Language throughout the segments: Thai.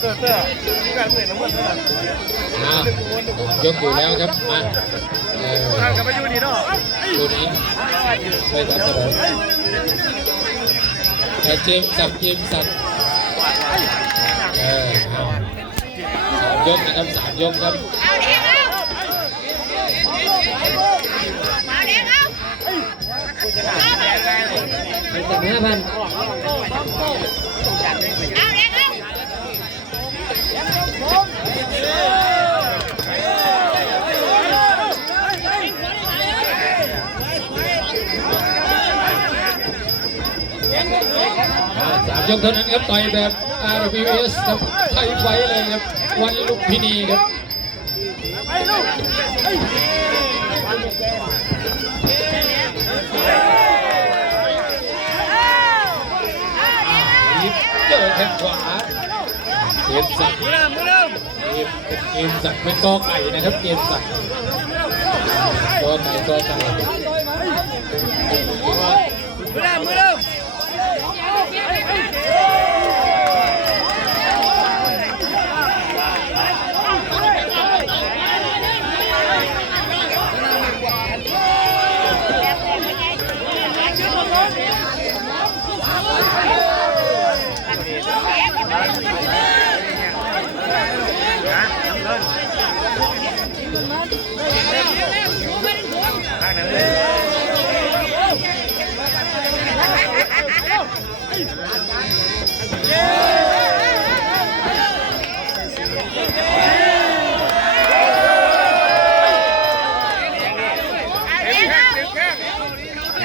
เตอร์เตอร์ที่การเหนื่อยน้ำมันเท่านั้นอ้าวยกอยู่แล้วครับมาเออทางกันไปยู่ดีเนาะคู่นี้ไม่ตัดเสมอแต่เจมส์สักดิ์เจมส์สักดิ์เออเอาสามยกนะครับสามยกครับเอาเด็กเอามาเด็กเอาเป็นกับห้าพันเอาเด็ก ยกเท่านั้นครับต่อยแบบ RWS ครับไทยไฟเลยครับ วันลุมพินีครับเจอแข้งขวาเกมสักเกมเกมสักเป็นกอไก่นะครับ เกมสักกอไก่กอไก่มือเดิมมือเดิม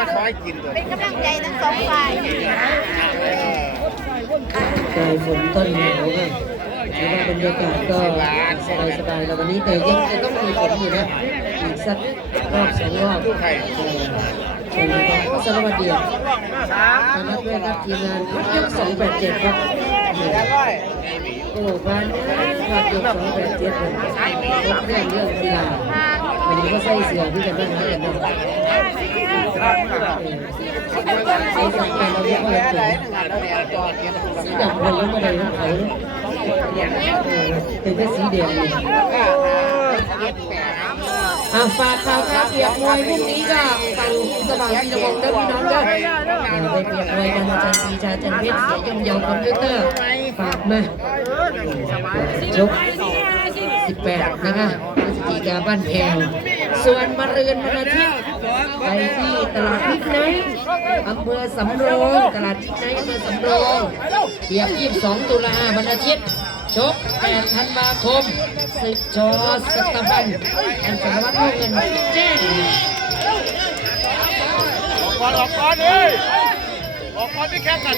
กำลังใจเป็นกำลังใจทั้งสองฝ่ายปลายฝนต้นหนาวครับถือว่าบรรยากาศก็สบายสบายๆแล้ววันนี้แต่ยังจะต้องมีฝนอยู่นะอีกสักรอบสองรอบเออเชิญครับสารวัตรเดียวคณะด้วยครับทีมงานพักยก287ครับโอ้บ้านพักยก287เลยยกเรื่องเรื่องกีฬา วันนี้ก็ใส่เสื้อที่จะนั่งหากันนะใส่ใส่ไปเราเรียกว่าอะไรสีดำคนแล้วมาได้ของเขาเป็นแค่สีแดงเลยอะฝากข่าวคราเปียกมวยพรุ่งนี้ก็ฟังสว่างพีระวงเด้อพี่น้องเด้อไปเปียกมวยกันอาจารย์ปรีชาจันเพชรเสียยมเยาวคอมพิวเตอร์ฝากมาจบ18นะคะ จิกาบ้านแพงส่วนมาเรือนวันอาทิตย์ไปที่ตลาดพิกไนอำเภอสำโรงตลาดพิกไนอำเภอสำโรงเปียก22ตุลาวันอาทิตย์ชก8ธันวาคมศึกจอสตบันอันสารวัตรเงินแจ้งออกก่อนออกก่อนเลยออกก่อนที่แข่งกัน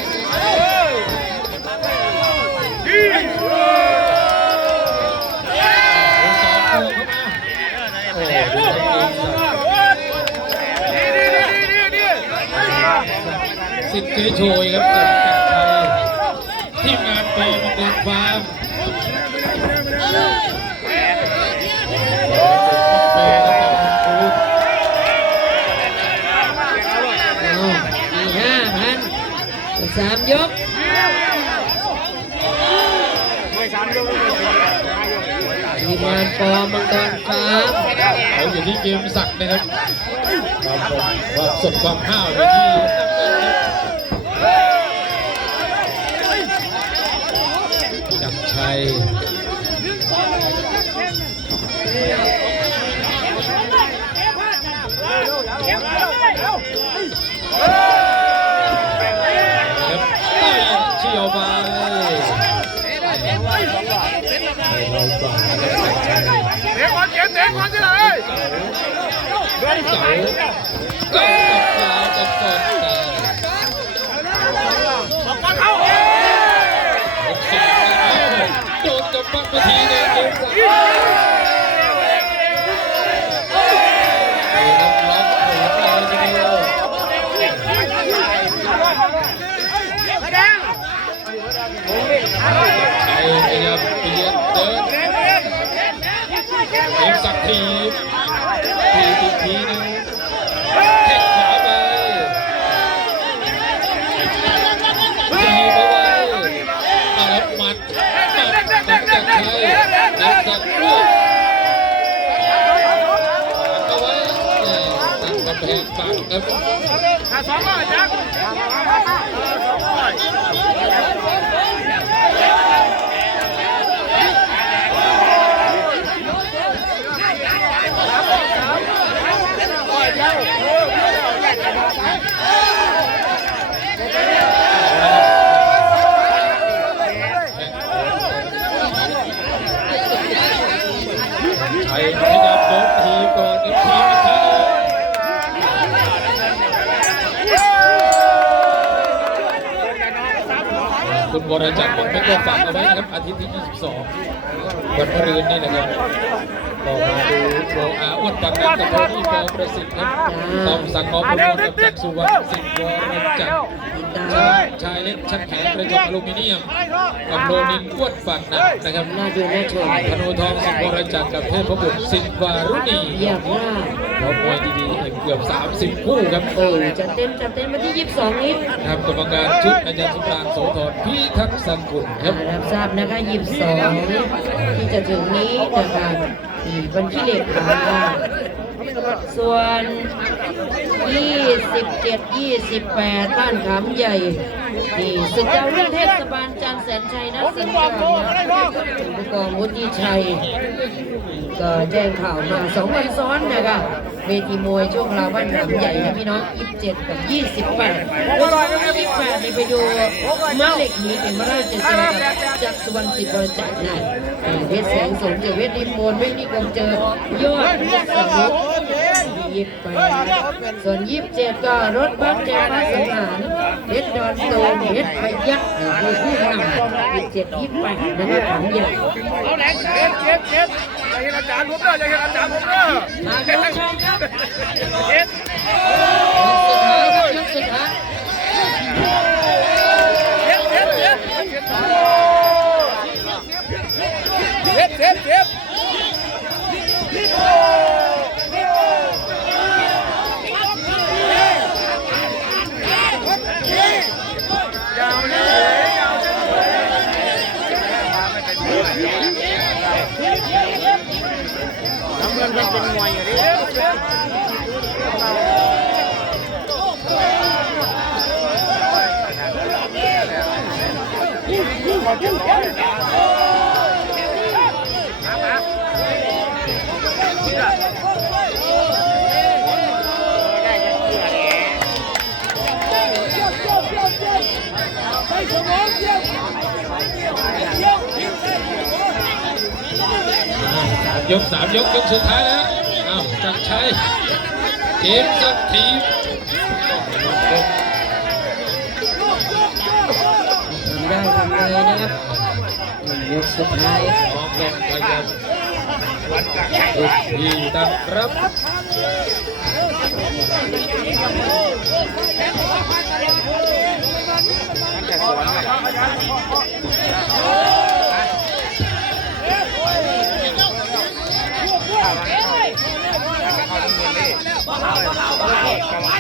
ดีโอ้ สักดิ์ดีดีดีดีดีสิทธิ์เฉยโชยครับเกิดจากชัยทีมงานปอมังกรฟาร์มเปย์ครับจากคุณครูเอามีห้าพันสามยกไม่สามยกไม่สี่ห้ายกทีมงานปอมังกร ฟ้าเขาอยู่ที่เกมสักนะครับความสดความสดความห้าวอยู่ที่จักรชัย เตะบอลเก็บเตะบอลที่ไหนเดินเขาไปเฮ้ยจับกดจับบอลเข้าโดนจับปักไปทีเดียว好嘞。 เกมสักทีทีบอีกทีนึงแข้งขวาไปทีบเอาไว้เอาแล้วหมัดหมัดหมัดจากชัยเกมสักรวบเอาไว้ตั้งกำแพงปักครับสองร้อยจัง ก่อนอีกทีอีกทีคุณวรจักรผมไม่ก็ฝากเอาไว้นะครับอาทิตย์ที่ 22 วันพฤหัสนี้นะครับ ก็มาดูโปรอาอ้วนปังน้ำกับโทนี่ปอประสิทธิ์ครับต้องสั่งขอประมูลกับจักรสุวรรณสิงห์วรจักรติดตามชายชายเล็กชักแขนกระจกอลูมิเนียมกับโรนินอ้วนปากหนักนะครับน่าดูน่าชมธนูทองสิงห์วรจักรกับเทพบุตรสิงห์วารุณีเยี่ยมมากพร้อมมวยดีๆเกือบ 30 คู่ครับโอ้จัดเต็มจัดเต็มมาที่ 22 นี้ครับกรรมการชุดอาจารย์สุรางโสธรพิทักษ์สังกุลคอ่ารับรับทราบนะคะ22ที่จะถึงนี้นะคะที่วันที่เลขาส่วน 27 28 บ้านขามใหญ่ นี่สึกดาเรื่องเทศบาลจันแสนชัยนะสิงห์กองผู้กองวุฒิชัย ก็แจ้งข่าวมาสองวันซ้อนนะคะ เวทีมวยช่วงราวบ้านขามใหญ่นะพี่น้อง27กับ28แล้วก็28นี่ไปดูม้าเหล็กหนีเป็นมาราชจะเจอกับจักสุวรรณสิทธิ์บริจักรนะอ่าเพชรแสงสมเจอเพชรนิมนต์เพชรนิคมเจอยอดสมุทรยี่สิบแปดส่วนยี่สิบเจ็ดก็รถบัสแจ๊ฟ้าสังหารเพชรดอนโตมเพชรพยัคฆ์คือผู้นำยี่สิบเจ็ดยี่สิบแปดนะคะขามใหญ่เอาแหลงเจ็บเจ็บเจ็บอย่า เห็นอาจารย์ผมเด้ออย่าเห็นอาจารย์ผมเด้อ ยกสามยกยกสุดท้ายแล้วอ้าวจักรชัยเกมสักทีทำได้ทำ เลยนะครับยกสุดท้ายมองลงไปครับลูกทีดังครับเ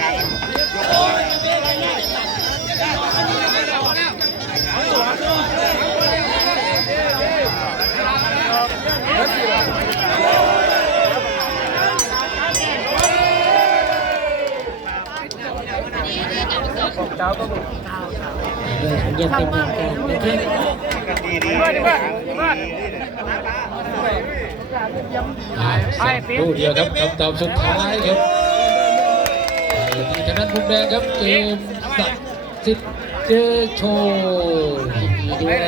ลยยังเป็นทางการนะครับคู่เดียวครับคำตอบสุดท้ายครับที่ทางด้านมุมแดงครับเกมสักดิ์สิทธิ์เจอโชว์ด้วย